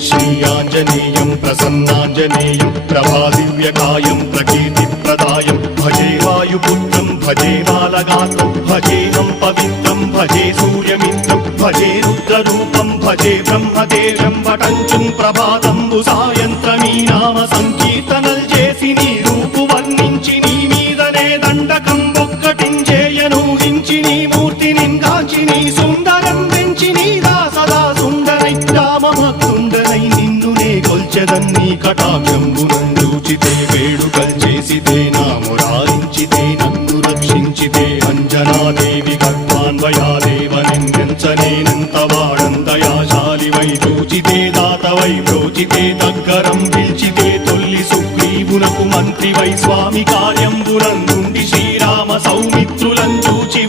श्रीयाञ्जनेयं प्रसन्नाञ्जनेयं प्रभादिव्यकायं प्रकीर्तिप्रदायं भजे वायुपुत्रं भजे बालगात्रं भजेऽहं पवित्रं भजे सूर्यमित्रं भजे रुद्ररूपं भजे ब्रह्मदेवं वटञ्चुं ప్రభాతంబు సాయంత్రమీ నామ సంకీర్తనల్ చేసి నీ రూపు వర్ణించి నీ మీదనే దండకం ఒక్కటించేయనూహించి నీ మూర్తి నిందాచి నీ సుందరం పెంచి నీ దాసదా సుందరై రామభక్తుండనై నిన్నునే కొల్చెదన్నీ కటాక్షంబునందూచితే వేడుకల్ చేసితే నా మురారించితే నన్ను రక్షించితే అంజనాదేవి గర్భాన్వయాదేవ నిందించనేనంత వాడందయాశాలివై చూచితే దాతవై ప్రోచితే దగ్గరం పిలిచితే తొల్లి సుగ్రీవునకు మంత్రివై స్వామి కార్యంబునందుండి శ్రీరామ సౌమిత్రులం చూచి